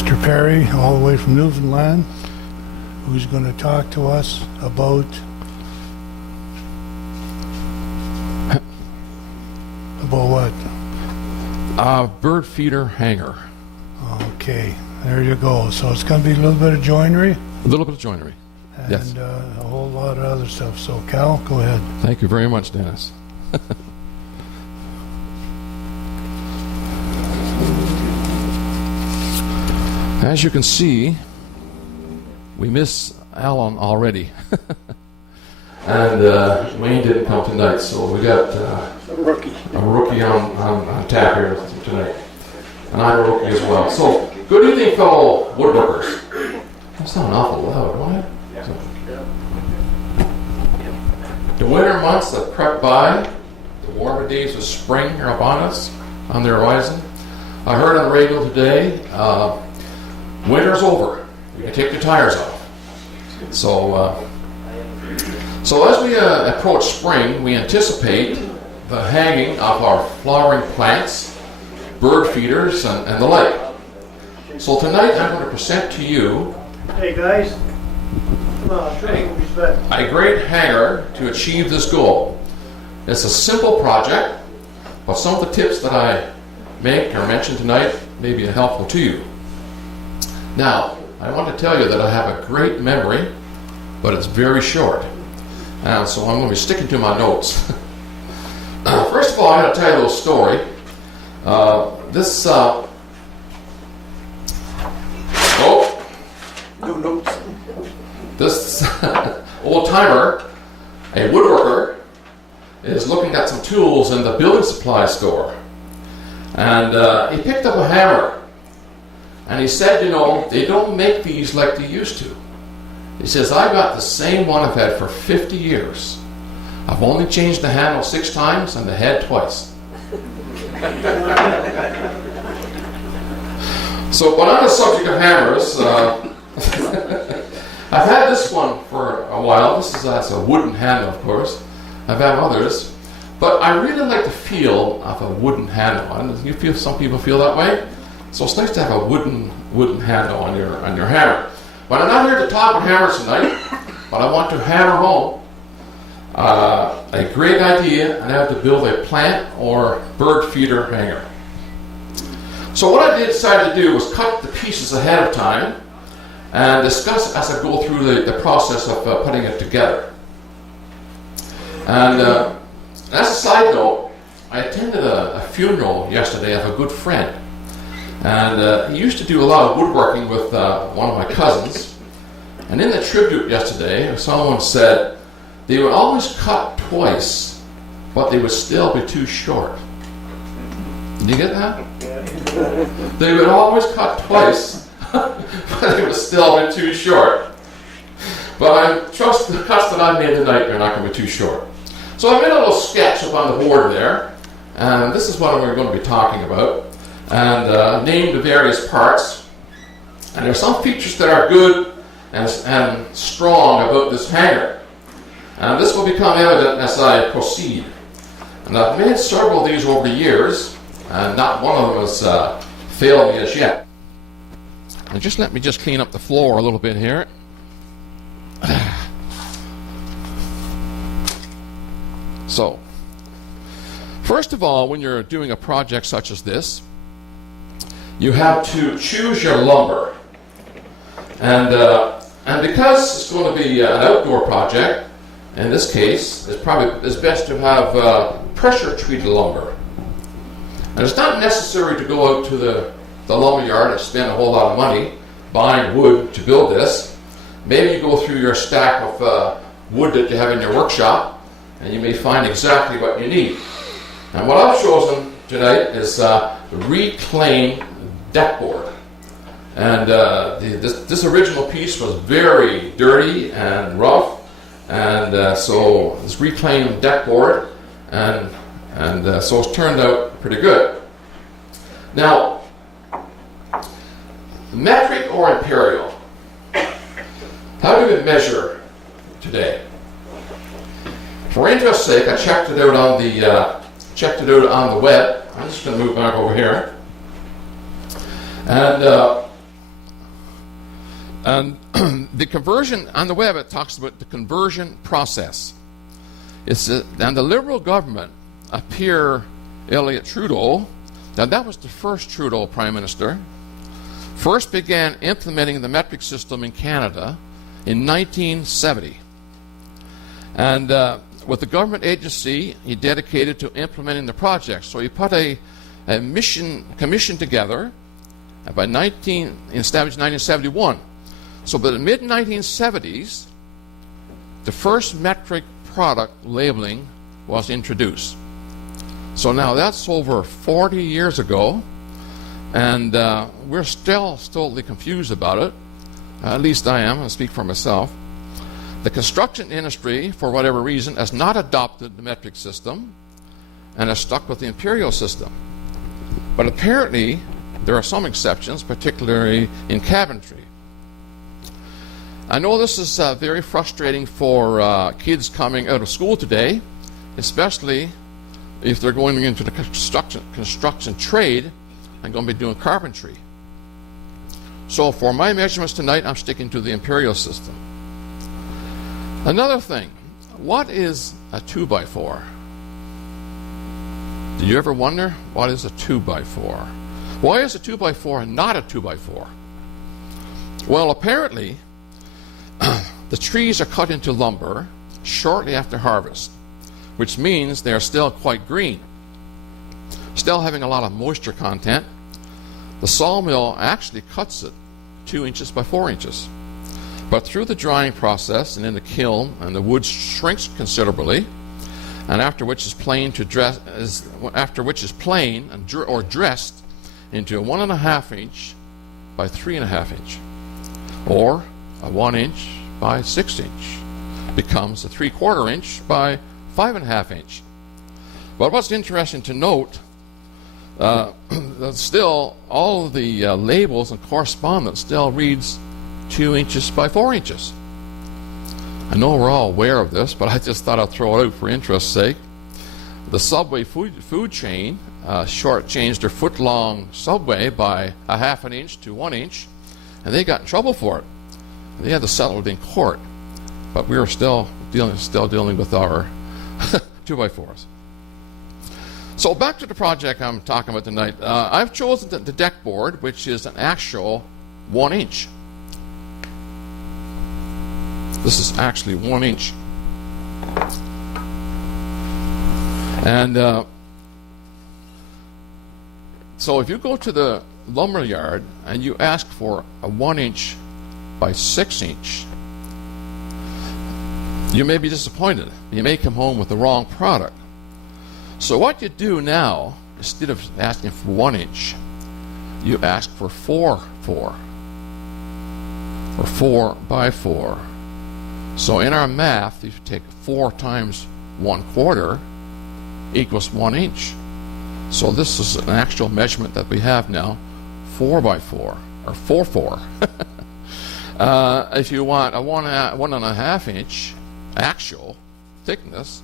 Mr. Perry, all the way from Newfoundland, who's going to talk to us about what? Bird feeder hanger. Okay, there you go. So it's going to be a little bit of joinery A little bit of joinery. and Yes. a whole lot of other stuff. So Cal, go ahead. Thank you very much, Dennis. As you can see, we miss Alan already. And Wayne didn't come tonight, so we got a rookie on tap here tonight. And I'm a rookie as well. So, good evening, fellow woodworkers. That's not awful loud, right? The winter months that crept by, the warmer days of spring are upon us, on the horizon. I heard on the radio today, winter's over. You can take your tires off. So as we approach spring, we anticipate the hanging of our flowering plants, bird feeders, and the like. So tonight I'm going to present to you Hey guys, come on, show some respect. a great hanger to achieve this goal. It's a simple project, but some of the tips that I make or mention tonight may be helpful to you. Now, I want to tell you that I have a great memory, but it's very short. And so I'm going to be sticking to my notes. First of all, I'm going to tell you a little story. This old timer, a woodworker, is looking at some tools in the building supply store. And he picked up a hammer. And he said, you know, they don't make these like they used to. He says, I got the same one I've had for 50 years. I've only changed the handle 6 times and the head twice. So, but on the subject of hammers, I've had this one for a while. This is a wooden handle, of course. I've had others. But I really like the feel of a wooden handle. And you feel, some people feel that way. So it's nice to have a wooden handle on your hammer. But I'm not here to talk about hammers tonight, but I want to hammer home a great idea on how to build a plant or bird feeder hanger. So what I decided to do was cut the pieces ahead of time and discuss as I go through the process of putting it together. And as a side note, I attended a funeral yesterday of a good friend. And he used to do a lot of woodworking with one of my cousins. And in the tribute yesterday, someone said they would always cut twice, but they would still be too short. Did you get that? They would always cut twice, but they would still be too short. But I trust the cuts that I made tonight are not going to be too short. So I made a little sketch up on the board there, and this is what we're going to be talking about. And name the various parts. And there are some features that are good and strong about this hanger. And this will become evident as I proceed. And I've made several of these over the years, and not one of them has failed me as yet. And just let me just clean up the floor a little bit here. So, first of all, when you're doing a project such as this, you have to choose your lumber. And because it's going to be an outdoor project, in this case, it's best to have pressure-treated lumber. And it's not necessary to go out to the lumber yard and spend a whole lot of money buying wood to build this. Maybe you go through your stack of wood that you have in your workshop, and you may find exactly what you need. And what I've chosen tonight is reclaimed deck board. And this original piece was very dirty and rough, and so it's reclaimed deck board, and so it's turned out pretty good. Now, metric or imperial? How do we measure today? For interest's sake, I checked it out on the web. I'm just going to move back over here. And And the conversion, on the web it talks about the conversion process. And the Liberal government, Pierre Elliott Trudeau, now that was the first Trudeau Prime Minister, first began implementing the metric system in Canada in 1970. And with the government agency, he dedicated to implementing the project. So he put a commission together established in 1971. So by the mid-1970s, the first metric product labeling was introduced. So now that's over 40 years ago, and we're still totally confused about it. At least I am, I speak for myself. The construction industry, for whatever reason, has not adopted the metric system and has stuck with the imperial system. But apparently, there are some exceptions, particularly in cabinetry. I know this is very frustrating for kids coming out of school today, especially if they're going into the construction trade and going to be doing carpentry. So for my measurements tonight, I'm sticking to the imperial system. Another thing, what is a 2x4? Do you ever wonder what is a 2x4? Why is a 2x4 not a 2x4? Well, apparently, the trees are cut into lumber shortly after harvest, which means they're still quite green, still having a lot of moisture content. The sawmill actually cuts it 2 inches by 4 inches. But through the drying process and in the kiln, and the wood shrinks considerably, and after which is plain or dressed into a 1.5 inch by 3.5 inch, or a 1 inch by 6 inch, becomes a 3/4 inch by 5.5 inch. But what's interesting to note, that still all of the labels and correspondence still reads 2 inches by 4 inches. I know we're all aware of this, but I just thought I'd throw it out for interest's sake. The Subway food chain shortchanged their foot-long Subway by 1/2 inch to 1 inch, and they got in trouble for it. They had to settle it in court, but we are still dealing with our 2x4s. So back to the project I'm talking about tonight. I've chosen the deck board, which is an actual 1 inch. This is actually 1 inch. And so if you go to the lumber yard and you ask for a 1 inch by 6 inch, you may be disappointed. You may come home with the wrong product. So what you do now, instead of asking for 1 inch, you ask for 4x4 or 4x4. So in our math, if you take 4 times 1/4 equals 1 inch. So this is an actual measurement that we have now, 4x4 or 4x4. If you want a 1.5 inch actual thickness,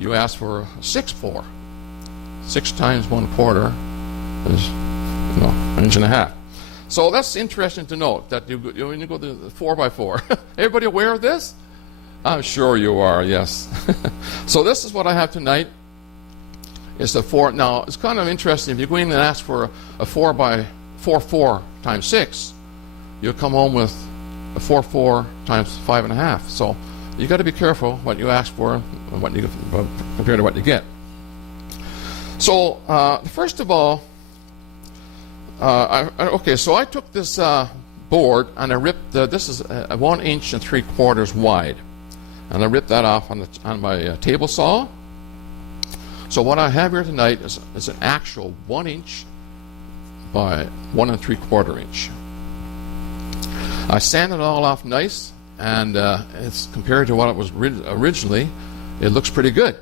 you ask for a 6x4. 6 times 1/4 is 1.5 inches. So that's interesting to note that when you go to the 4x4. Everybody aware of this? I'm sure you are, yes. So this is what I have tonight. It's a 4. Now, it's kind of interesting. If you go in and ask for a 4x4 times 6, you'll come home with a 4x4 times 5.5. So you got to be careful what you ask for and what you compared to what you get. So first of all, so I took this board and I ripped. This is a 1 inch and 3/4 wide, and I ripped that off on my table saw. So what I have here tonight is an actual 1 inch by 1 3/4 inch. I sanded it all off nice, and it's compared to what it was originally, it looks pretty good.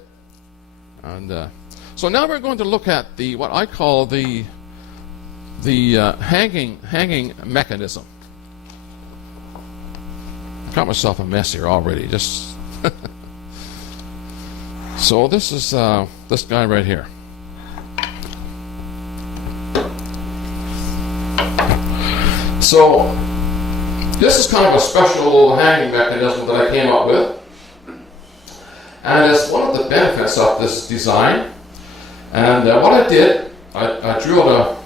And so now we're going to look at what I call the hanging mechanism. I got myself a mess here already. Just so this is this guy right here. So This is kind of a special hanging mechanism that I came up with. And it's one of the benefits of this design. And what I did, I drilled a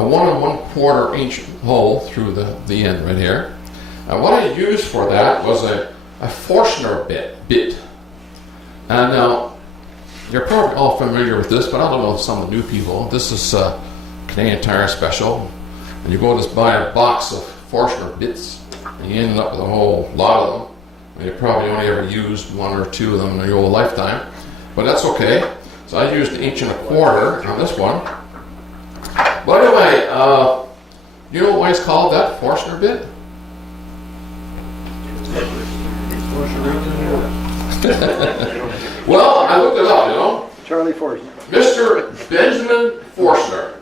1 1/4 inch hole through the end right here. And what I used for that was a Forstner bit. And now, you're probably all familiar with this, but I don't know some of the new people. This is Canadian Tire Special. And you go just buy a box of Forstner bits, and you end up with a whole lot of them. And you probably only ever used 1 or 2 of them in your whole lifetime. But that's okay. So I used 1 1/4 inch on this one. By the way, you know why it's called that Forstner bit? Well, I looked it up, you know. Charlie Forstner. Mr. Benjamin Forstner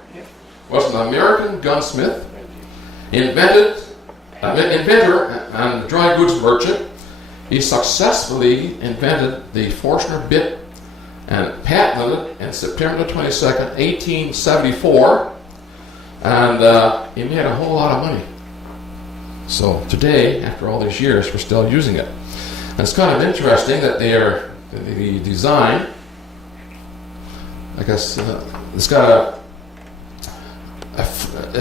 was an American gunsmith, inventor and dry goods merchant. He successfully invented the Forstner bit and patented it in September 22nd, 1874, and he made a whole lot of money. So today, after all these years, we're still using it. And it's kind of interesting that the design, I guess, it's got